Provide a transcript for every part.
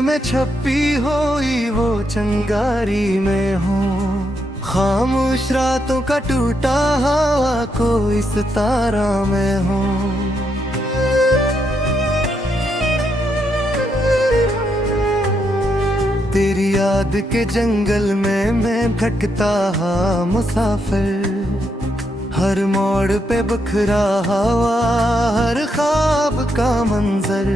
में छपी हुई वो चिंगारी में हूँ, खामोश रातों का टूटा हवा कोई सितारा में हूँ। तेरी याद के जंगल में मैं भटकता हाँ मुसाफिर, हर मोड़ पे बिखरा हवा हर ख्वाब का मंजर।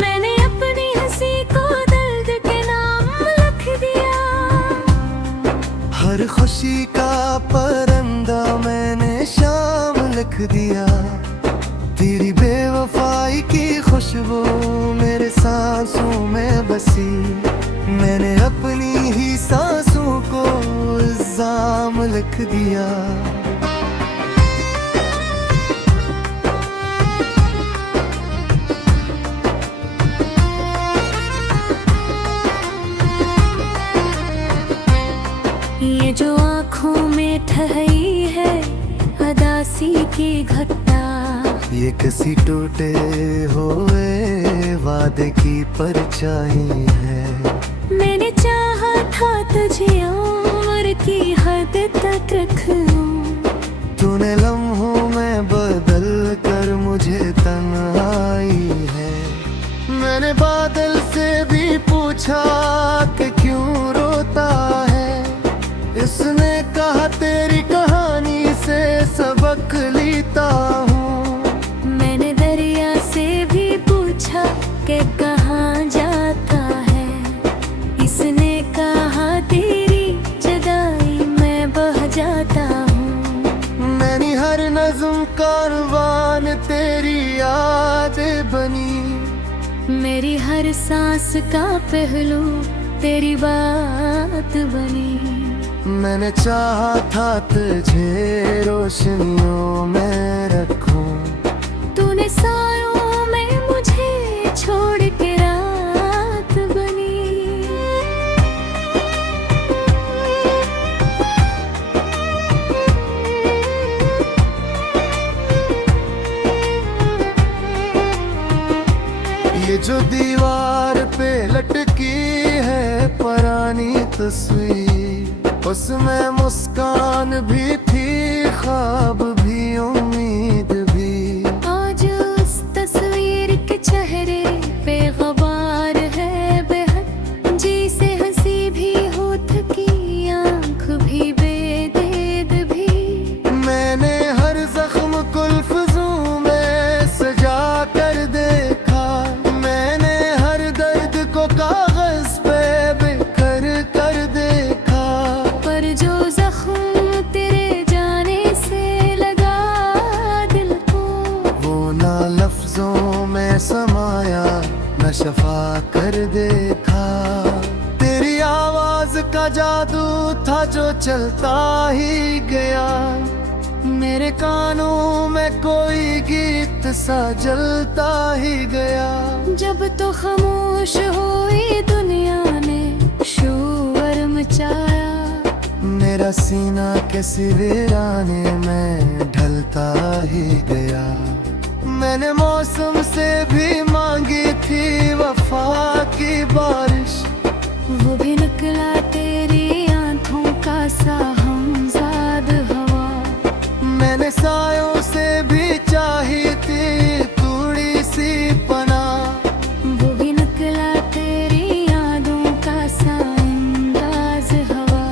मैंने अपनी हंसी को दर्द के नाम लिख दिया, हर खुशी का परिंदा मैंने शाम लिख दिया। तेरी बेवफाई की खुशबू मेरे सांसों में बसी, मैंने अपनी ही सांसों को इल्जाम लिख दिया। ये जो आँखों में ठहरी है उदासी की घटा, ये किसी टूटे हुए वादे की परछाई है। मैंने चाहा था तुझे उम्र की हद तक रखूं, तूने लम्हों में बदल कर मुझे तन्हाई है। मैंने बादल से भी पूछा कि क्यों रोता है, इसने कहा तेरी कहानी से सबक लेता हूँ। मैंने दरिया से भी पूछा कि कहाँ जाता है, इसने कहा तेरी जुदाई में बह जाता हूँ। मैंने हर नज़्म कारवान तेरी याद बनी, मेरी हर सांस का पहलू तेरी बात बनी। मैंने चाहा था तुझे रोशनियों में रखूं, तूने सायों में मुझे छोड़ के रात बनी। ये जो दीवार पे लटकी है पुरानी तस्वीर, उसमें मुस्कान भी थी ख्वाब भी उम्मीद भी। आज उस तस्वीर के चेहरे पे ग़बार है बेहद, जी से हंसी भी हो थकी आँख भी बेदीद भी। मैंने हर जख्म को लफ्ज़ों में सजा कर देखा, मैंने हर दर्द को कागज पे बिखर कर देखा। पर जो जख्म तेरे जाने से लगा दिल को, वो ना लफ्जों में समाया न शफा कर देखा। तेरी आवाज का जादू था जो चलता ही गया, मेरे कानों में कोई गीत सा जलता ही गया। जब तो खामोश हुई दुनिया ने शोर मचाया, मेरा सीना किसी वीराने में ढलता ही गया। मैंने मौसम से भी मांगी थी वफा की बारिश, वो भी निकला तेरी आंखों का सा हमजाद हवा। मैंने सायों से भी चाही थी थोड़ी सी पनाह, वो भी निकला तेरी यादों का सा अंदाज हवा।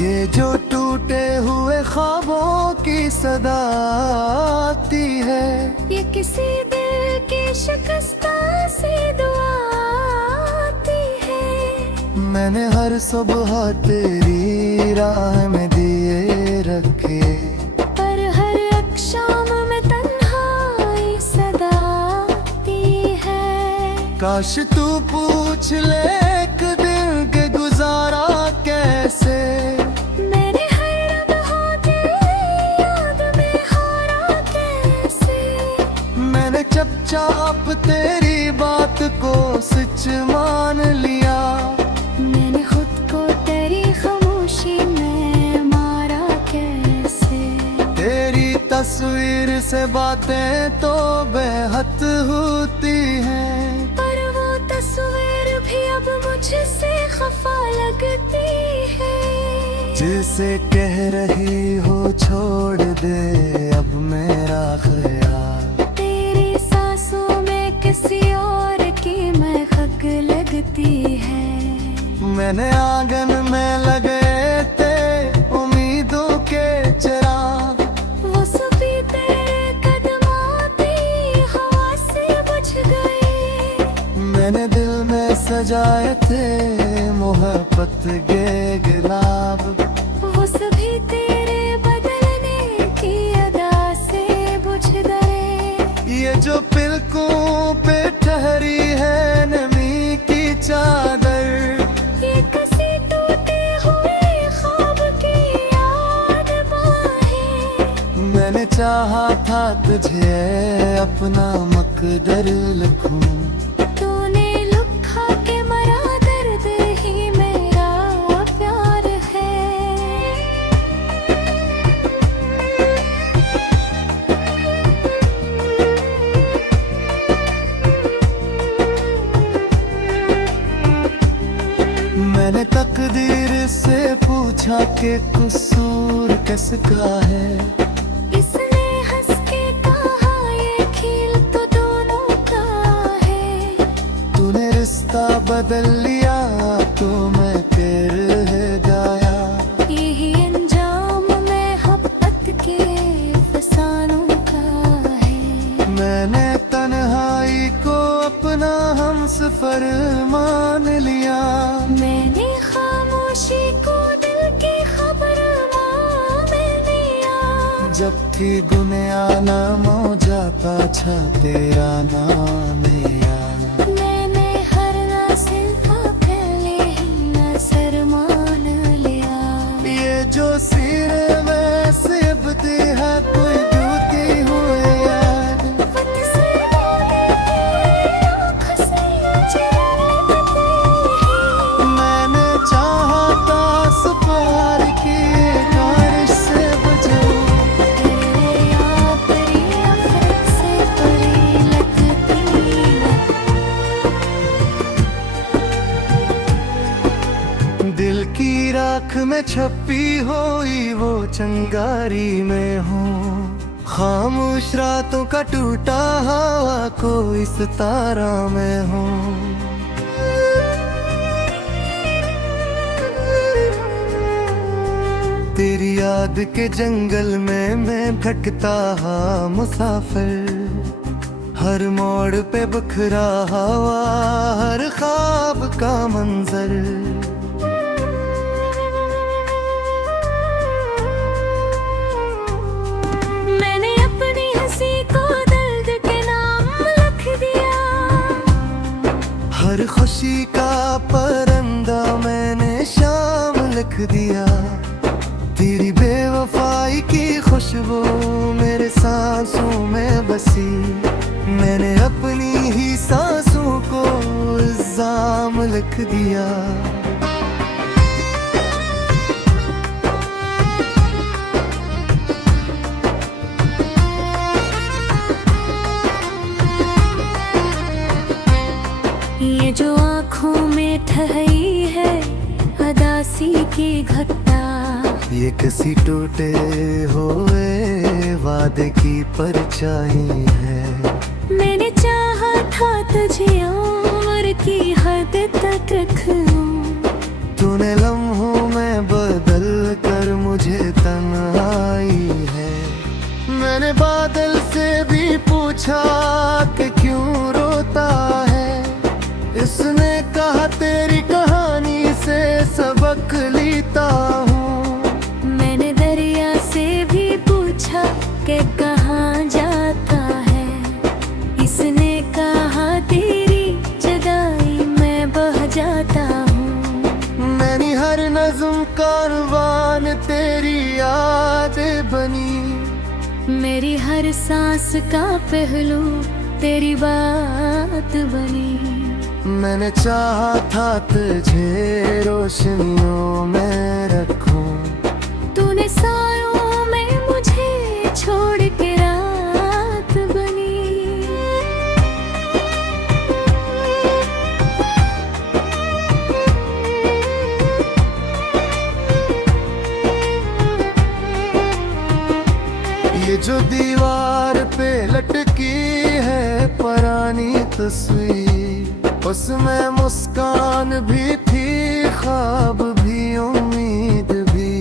ये जो टूटे हुए ख्वाबों की सदा आती है, ये किसी दिल की शिकस्ता सी दुआ आती है। मैंने हर सुबह तेरी राह में दिए रखे, पर हर अक्षाम में तन्हाई सदा आती है। काश तू पूछ ले एक दिन के गुजारा कैसे, मैंने हर लम्हा तेरी याद में हारा कैसे। मैंने चुपचाप तेरी बात को सच मान लिया। मैंने खुद को तेरी खामोशी में मारा कैसे। तेरी तस्वीर से बातें तो बेहद होती हैं, पर वो तस्वीर भी अब मुझसे खफा लगती है। जिसे कह रही हो छोड़ दे अब मेरा ख्याल, तेरी सांसों में किसी और की महक लगती है। मैंने आंगन में लगे थे उम्मीदों के चिराग, वो सभी तेरे कदमों की हवा से बुझ गए। मैंने दिल में सजाए थे मोहब्बत के गुलाब, वो सभी तेरे बदलने की अदा से बुझ गए। ये जो पिलकों पे ठहरी है नमी की चादर, ये किसी टूटे हुए ख्वाब की याद बाहें। मैंने चाहा था तुझे अपना मकदर लिखूं, तूने लिखा के मरा दर्द ही मेरा प्यार है। मैंने तकदीर से पूछा कि कसूर किसका है, इसने हंस के कहा ये खेल तो दोनों का है। तूने रिश्ता बदल लिया तो मैं फिर गाया, यही अंजाम मोहब्बत के फसानों का है। मैंने तन्हाई को अपना हमसफर मान लिया, मैंने खामोशी को दिल की खबर मान लिया। जबकि गुनिया नाम हो जाता था तेरा नाम लिया। मैंने हर नस्ल का पहले ही नजर मान लिया। ये जो सीने में सिबती है कोई जूती हुई याद, वक्त से बोले तेरी आँख से चिरागती है। मैंने चाहा था सुपार की बारिश से बचूं, तेरे आखिरी अफरत से परी लगती है। दिल की राख में छपी हुई वो चंगारी में हूँ, खामोश रातों का टूटा हवा को इस तारा में हूँ। तेरी याद के जंगल में मैं भटकता हाँ मुसाफिर, हर मोड़ पे बखरा हवा हर ख्वाब का मंजर। मैंने अपनी हंसी को दर्द के नाम लिख दिया। हर खुशी का परंदा मैंने शाम लिख दिया, तेरी बेवफाई की खुशबू मेरे सांसों में बसी। मैंने अपनी ही सांसों को इल्जाम लिख दिया। ये जो आँखों में ठहरी है अदासी की घटा, ये किसी टूटे हुए वादे की परछाई है। मैंने चाहा था तुझे उम्र की हद तक रखूं। तूने लम्हों में बदल कर मुझे तन्हाई है। मैंने बादल से भी पूछा कि क्यों रोता है, इसने कहा तेरी कहानी से सबक लेता हूँ। मैंने दरिया से भी पूछा कि कहाँ जाता है, इसने कहा तेरी जुदाई में बह जाता हूँ। मैंने हर नज़्म कारवान तेरी याद बनी, मेरी हर सांस का पहलू तेरी बात बनी। मैंने चाहा था तुझे रोशनियों में रखूं, तूने सायों में मुझे छोड़ के दीवार पे लटकी है पुरानी तस्वीर, उसमें मुस्कान भी थी, ख्वाब भी, उम्मीद भी।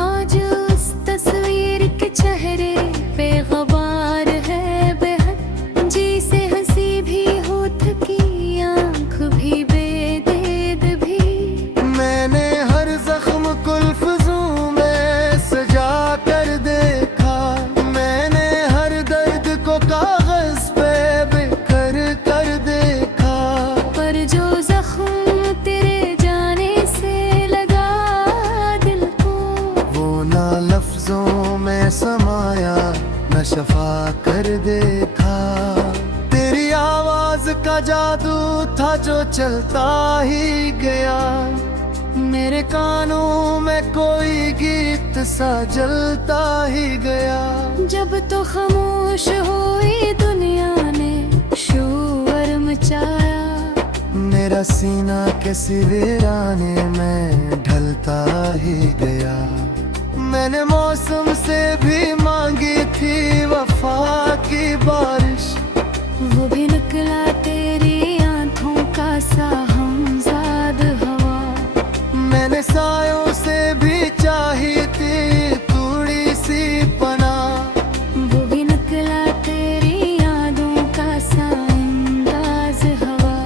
आज उस तस्वीर के चेहरे पे ग़बार है बेहद, जी से हंसी भी हो थकी, आँख भी बेदर्द भी। मैंने हर जख्म को लफ्ज़ों में सजा कर देखा, मैंने हर दर्द को कागज पे बिखर कर देखा। पर जो जख्म तेरे जाने से लगा दिल को, वो ना लफ्जों में समाया, न शफा कर देखा। तेरी आवाज का जादू था जो चलता ही गया, मेरे कानों में कोई गीत सा जलता ही गया। जब तो खामोश हुई दुनिया ने शोर मचाया, मेरा सीना किसी वीराने में ढलता ही गया। मैंने मौसम से भी मांगी थी वफा की बारिश, वो भी निकला तेरी आंखों का सा हमजाद हवा। मैंने सायों से भी चाही थी थोड़ी सी पनाह, वो भी निकला तेरी यादों का सा अंदाज हवा।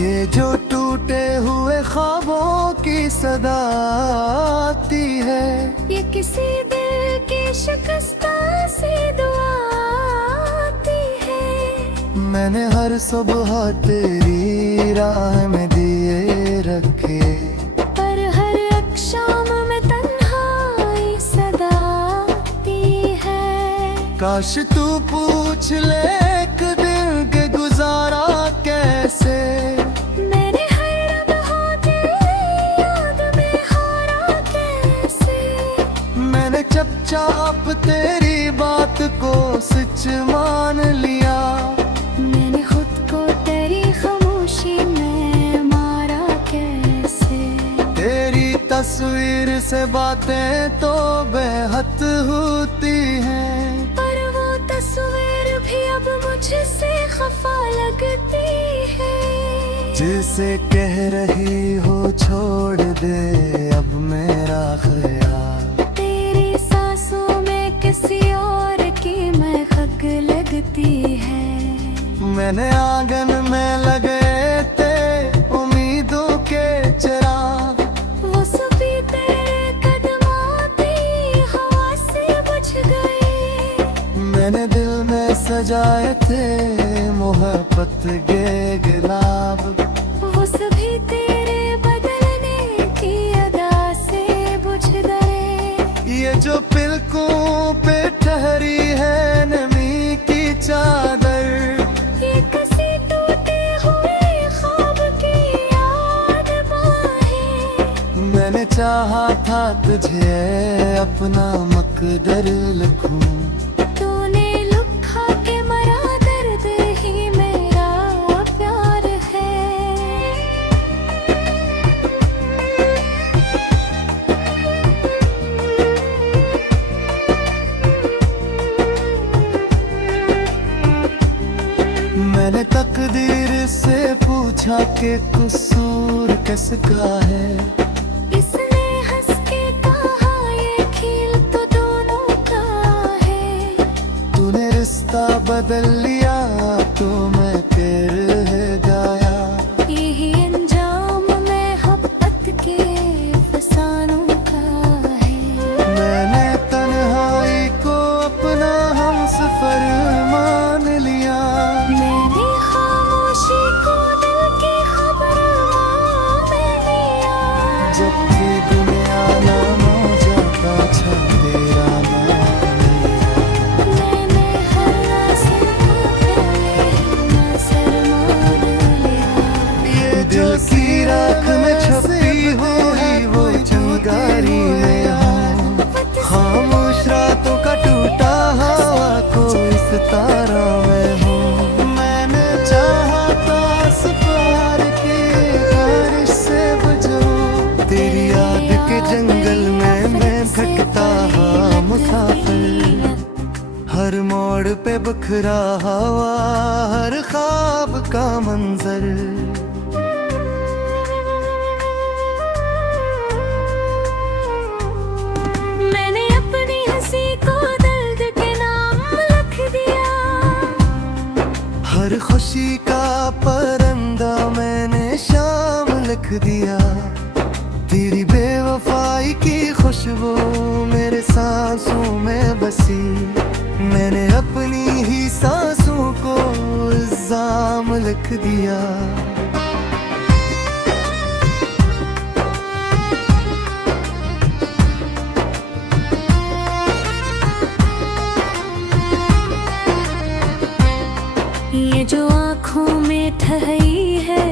ये जो टूटे हुए ख्वाबों की सदा आती है, ये किसी दिल की शिकस्ता से दुआ आती है। मैंने हर सुबह तेरी राह में दिए रखे, पर हर एक शाम में तन्हाई सदा आती है। काश तू पूछ ले एक दिन के गुजारा कैसे, मैंने हर लम्हा तेरी याद में हारा कैसे। मैंने चुपचाप तेरी बात को सच मान लिया, मैंने खुद को तेरी खामोशी में मारा कैसे। तेरी तस्वीर से बातें तो बेहद होती हैं, पर वो तस्वीर भी अब मुझसे खफा लगती है। जिसे कह रही हो छोड़ दे अब मेरा ख्याल, तेरी सांसों में किसी और की महक लगती है। मैंने आंगन में लगे थे उम्मीदों के चिराग, वो सभी तेरे कदमों की हवा से बुझ गए। मैंने दिल में सजाए थे मोहब्बत के गुलाब, वो सभी तेरे बदलने की अदा से बुझ गए। ये जो पिलकों पे ठहरी है नमी की चादर, ये किसी टूटे हुए ख्वाब की याद बाहें। मैंने चाहा था तुझे अपना मकदर लिखूं, तूने लिखा के मरा दर्द ही मेरा प्यार है। मैंने तकदीर से पूछा कि कसूर किसका है, इसने हंस के कहा ये खेल तो दोनों का है। तूने रिश्ता बदल लिया तो मैं फिर गाया, यही अंजाम मोहब्बत के फसानों का है। मैंने तन्हाई को अपना हमसफर मान लिया, मैंने खामोशी को दिल की खबर मान लिया। जब भी दुनिया नाम हो जाता था तेरा नाम लिया। मैंने हर नस्ल को पहले नज़र मान लिया। ये दिल की राख में छपी हुई वो चिंगारी में हूँ, खामोश रातों का टूटा हवा को इस तारा में हूँ। मैंने चाहा था इस प्यार की बारिश से बुझूं, तेरी याद के जंगल में मैं भटकता हाँ मुसाफिर, हर बिखरा हुआ हर ख्वाब का मंजर। मैंने अपनी हंसी को दर्द के नाम लिख दिया। हर खुशी का परंदा मैंने शाम लिख दिया। तेरी बेवफाई की खुशबू मेरे सांसों में बसी। मैंने अपनी ही सांसों को इल्जाम लिख दिया। ये जो आँखों में ठहरी है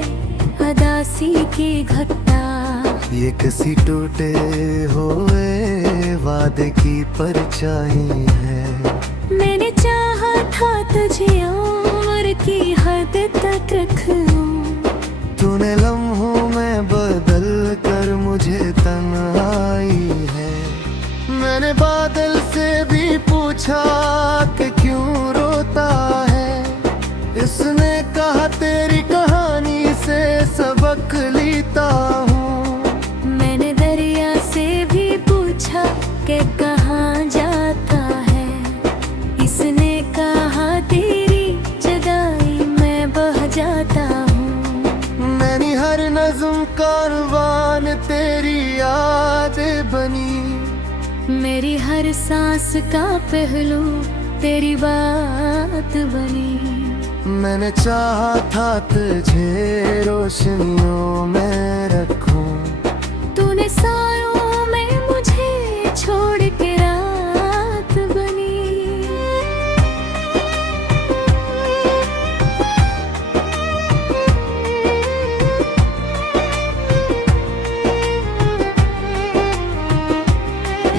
अदासी की घटना, ये किसी टूटे हुए वादे की परछाई है। मैंने चाहा था तुझे उम्र की हद तक रखूं। तूने लम्हों में बदल कर मुझे तन्हाई है। मैंने बादल से भी पूछा कि क्यों रोता है। इसने कहा तेरी कहानी से सबक लेता हूँ। मैंने दरिया से भी पूछा कि कहाँ जाता है। इसने कहा तेरी जुदाई में बह जाता हूँ। मैंने हर नज़्म कारवान तेरी याद बनी। मेरी हर सांस का पहलू तेरी बात बनी। मैंने चाहा था तुझे रोशनियों में रखूं। तूने सायों में मुझे छोड़ के रात बनी।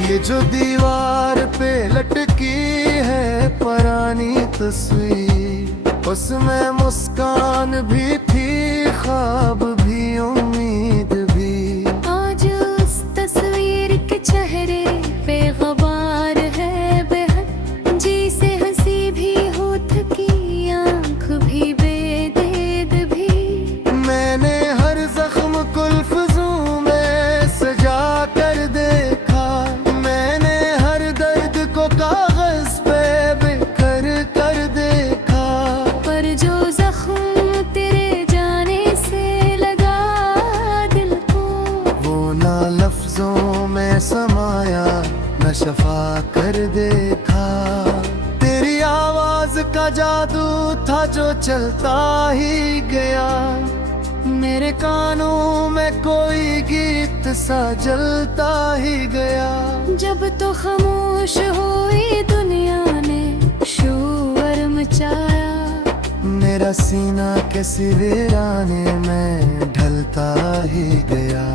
ये जो दीवार पे लटकी है पुरानी तस्वीर, उसमें मुस्कान भी थी, ख्वाब भी, उम्मीद भी। आज उस तस्वीर के चेहरे पे ग़बार है बेहद। जी से हंसी भी हो थकी, आँख भी बेदर्द भी। मैंने हर जख्म को लफ्ज़ों में सजा कर देखा। मैंने हर दर्द को कागज पे बिखर कर देखा। पर जो जख्म तेरे जाने से लगा दिल को, वो ना लफ्जों में समाया, न शफा कर देखा। तेरी आवाज का जादू था जो चलता ही गया। मेरे कानों में कोई गीत सा जलता ही गया। जब तो खामोश हुई दुनिया ने शोर मचाया। मेरा सीना किसी वीराने में ढलता ही गया।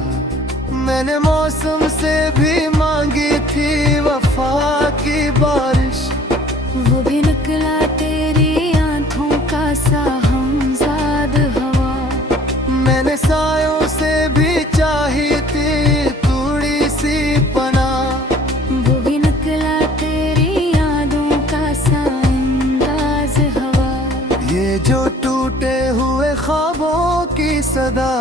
मैंने मौसम से भी मांगी थी वफा की बारिश। वो भी निकला तेरी आंखों का सा हमजाद हवा। मैंने सायों से भी चाही थी थोड़ी सी पनाह। वो भी निकला तेरी यादों का सा अंदाज हवा। ये जो टूटे हुए ख्वाबों की सदा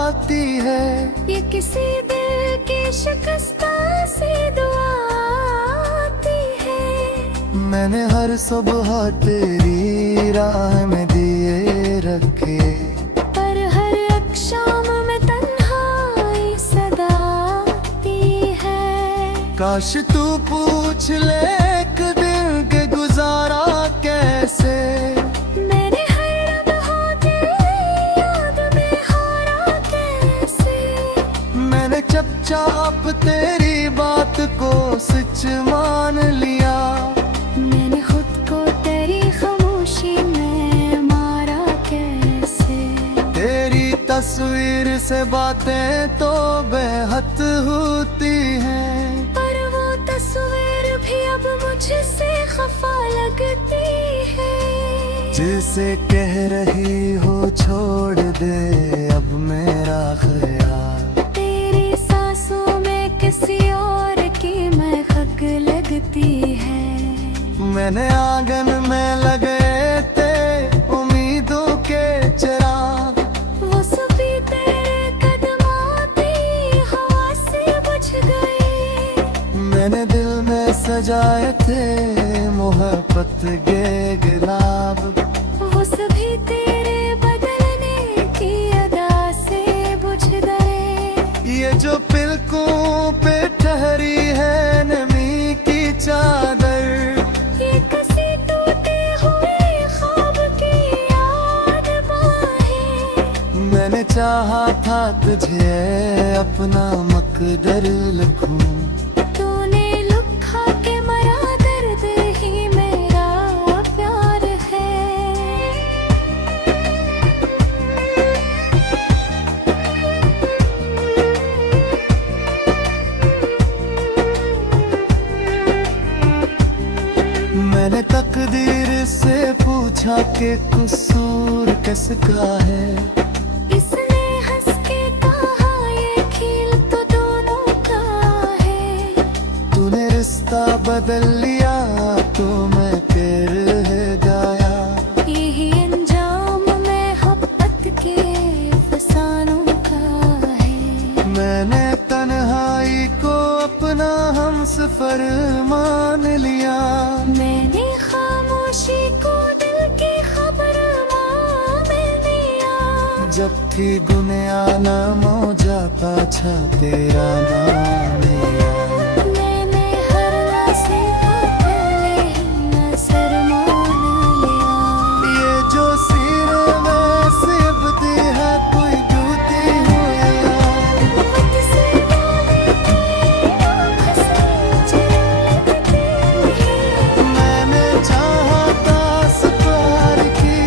आती है, ये किसी दिल की शिकस्ता से दुआ आती है। मैंने हर सुबह तेरी राह में दिए रखे। पर हर एक शाम में तन्हाई सदा आती है। काश तू पूछ ले एक दिन के गुजारा कैसे। मैंने हर लम्हा तेरी याद में हारा कैसे। मैंने चुपचाप तेरी बात को सच मान लिया। मैंने खुद को तेरी खामोशी में मारा कैसे। तेरी तस्वीर से बातें तो बेहद होती हैं। पर वो तस्वीर भी अब मुझसे खफा लगती है। जिसे कह रही हो छोड़ दे अब मेरा ख्याल। तेरी सांसों में किसी और की महक लगती है। मैंने आंगन में सजाए थे मोहब्बत के गुलाब। वो सभी तेरे बदलने की अदा से बुझ गए। ये जो पिलकों पे ठहरी है नमी की चादर, ये कसी टूटे हुए ख्वाब की याद बाहें। मैंने चाहा था तुझे अपना मकदर लिखूं। तूने लुखा के मरा, दर्द ही मेरा प्यार है। मैंने तकदीर से पूछा कि कसूर किसका है। इसने हंस के कहा ये खेल तो दोनों का है। तूने रिश्ता बदल लिया तो मैं फिर गाया। यही अंजाम मोहब्बत के फसानों का है। मैंने तन्हाई को अपना हमसफर मान लिया। मैंने खामोशी को दिल की खबर मान लिया। जब भी गुनिया नाम हो जाता था तेरा नाम याद। मैंने हर नशे को पहले ही नजर मान लिया। ये जो सिर में सिबती है कोई दूती हुई याद। वक्त से गाने की आँख से झलकती है। मैंने चाहा था सफर की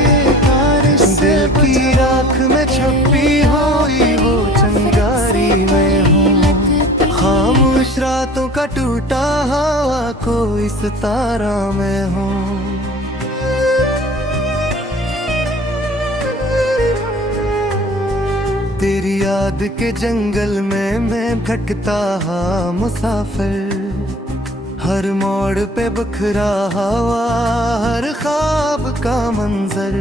बारिश से की राख में छुपी हुई वो चिंगारी में हूँ। खामोश रातों का टूटा हवा को इस तारा में हूँ। तेरी याद के जंगल में मैं भटकता हाँ मुसाफिर। हर मोड़ पे बखरा हवा, हर ख्वाब का मंजर।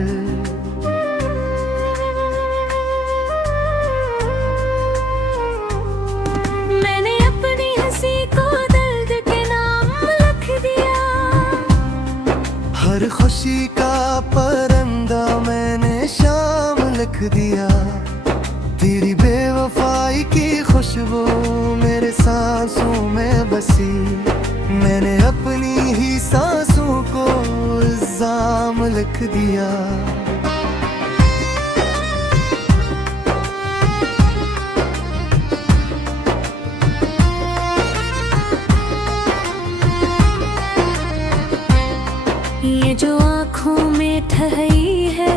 मैंने अपनी हंसी को दर्द के नाम लिख दिया। हर खुशी का परिंदा मैंने शाम लिख दिया। तेरी बेवफाई की खुशबू मेरे सांसों में बसी। मैंने अपनी ही सांसों को इल्जाम लिख दिया। ये जो आँखों में ठहरी है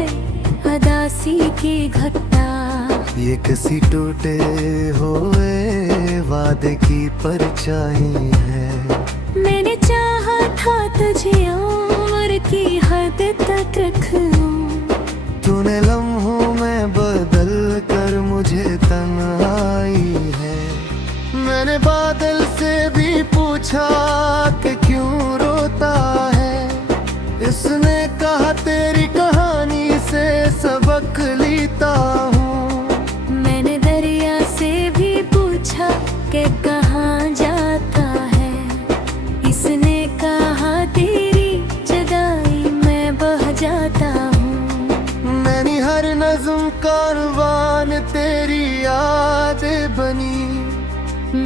अदासी की घटना। ये किसी टूटे हुए वादे की परछाई है। मैंने चाहा था तुझे उम्र की हद तक रखूं। तूने लम्हों में बदल कर मुझे तन्हाई है। मैंने बादल से भी पूछा कि क्यों रोता है। इसने कहा तेरी कहानी से सबक लेता हूँ। मैंने दरिया से भी पूछा कि कहाँ जाता है। इसने कहा तेरी जुदाई में बह जाता हूँ। मैंने हर नज़्म कारवान तेरी याद बनी।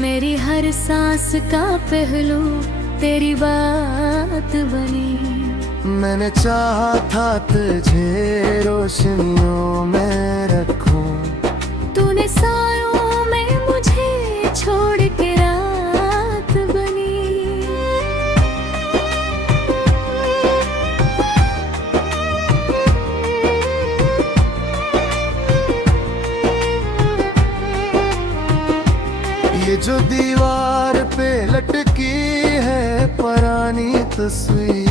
मेरी हर सांस का पहलू तेरी बात बनी। मैंने चाहा था तुझे रोशनियों में रखूं। तूने सायों में मुझे छोड़ के रात बनी। ये जो दीवार पे लटकी है पुरानी तस्वीर,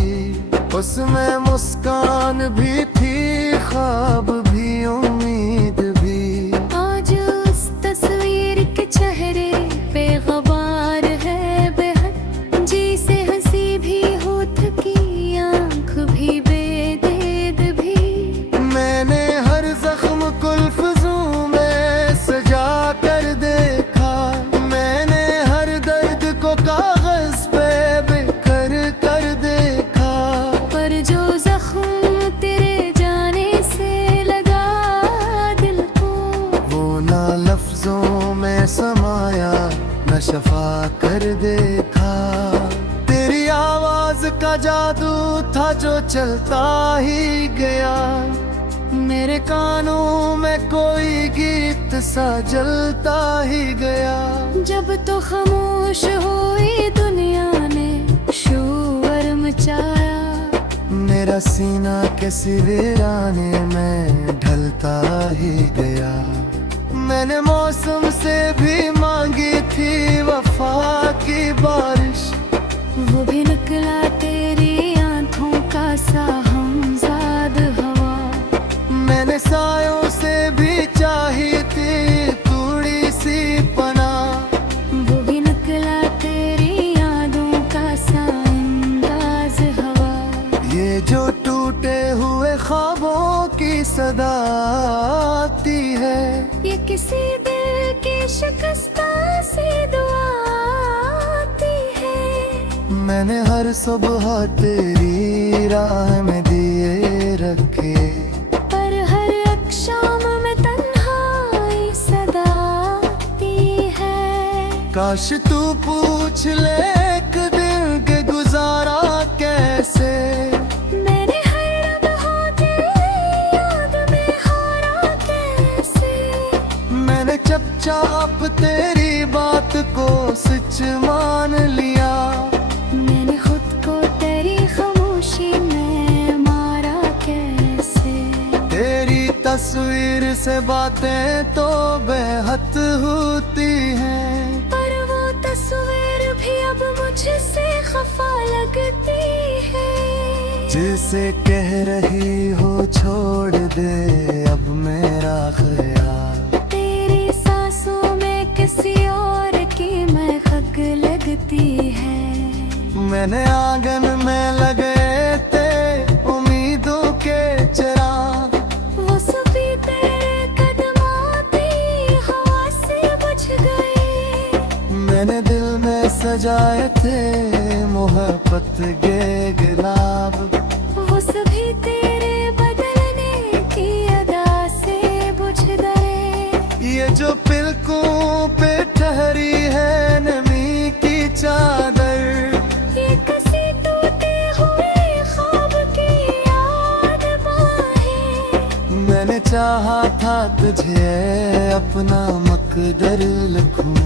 उसमें मुस्कान भी थी, ख्वाब भी, उम्मीद भी। आज उस तस्वीर के चेहरे पे ग़बार है बेहद। जी से हंसी भी हो थकी, आँख भी बेदर्द भी। मैंने हर जख्म को लफ्ज़ों में सजा कर देखा। मैंने हर दर्द को कागज पे बिखर जो चलता ही गया। मेरे कानों में कोई गीत सा जलता ही गया। जब तो खामोश हुई दुनिया ने शोर मचाया। मेरा सीना किसी वीराने में ढलता ही गया। मैंने मौसम से भी मांगी थी वफा की बारिश, वो भी निकला तेरी आंखों का सा हमजाद हवा। मैंने सायों से भी चाही थी थोड़ी सी पनाह, वो भी निकला तेरी यादों का सा अंदाज हवा। ये जो टूटे हुए ख्वाबों की सदा आती है, ये किसी दिल की शिकस्ता सी दुआ आती है। मैंने हर सुबह तेरी राह में दिए रखे, पर हर एक शाम में तन्हाई सदा आती है। काश तू पूछ ले एक दिन के गुजारा कैसे। मैंने हर लम्हा तेरी याद में हारा कैसे। मैंने चुपचाप तेरी बात को सच मान लिया। मैंने खुद को तेरी खामोशी में मारा कैसे। तेरी तस्वीर से बातें तो बेहद होती हैं, पर वो तस्वीर भी अब मुझसे खफा लगती है। जिसे कह रही हो छोड़ दे अब मेरा ख्याल। तेरी सांसों में किसी और की महक लगती है। मैंने आंगन में लगे थे उम्मीदों के चिराग, वो सभी तेरे कदमों की हवा से बुझ गए। मैंने दिल में सजाए थे मोहब्बत के गुलाब, वो सभी तेरे बदलने की अदा से बुझ गए। ये जो पिलकों पे ठहरी है नमी की चादर, ये किसी टूटे हुए ख्वाब की याद बाहें। मैंने चाहा था तुझे अपना मकदर लिखूं,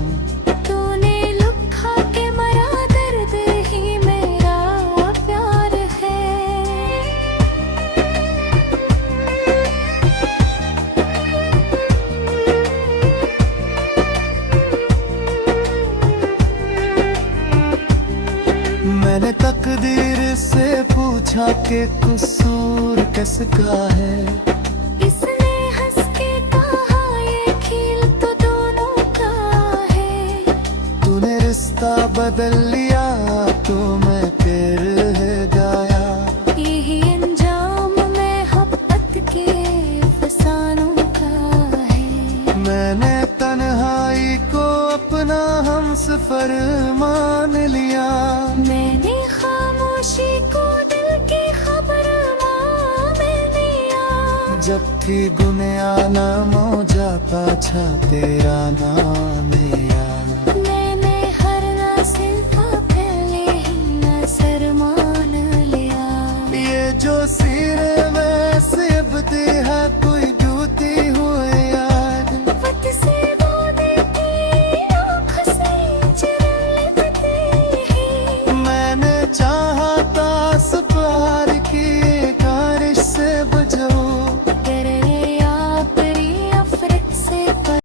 तूने लुखा के मरा दर्द ही मेरा प्यार है। मैंने तकदीर से पूछा कि कसूर किसका है। इसने हंस के कहा ये खेल तो दोनों का है। तूने रिश्ता बदल लिया तो मैं फिर गाया। यही अंजाम मोहब्बत के फसानों का है। मैंने तन्हाई को अपना हमसफर मान लिया। मैंने खामोशी को दिल की खबर मान लिया। जब भी गुने आना मो जाता था तेरा नाम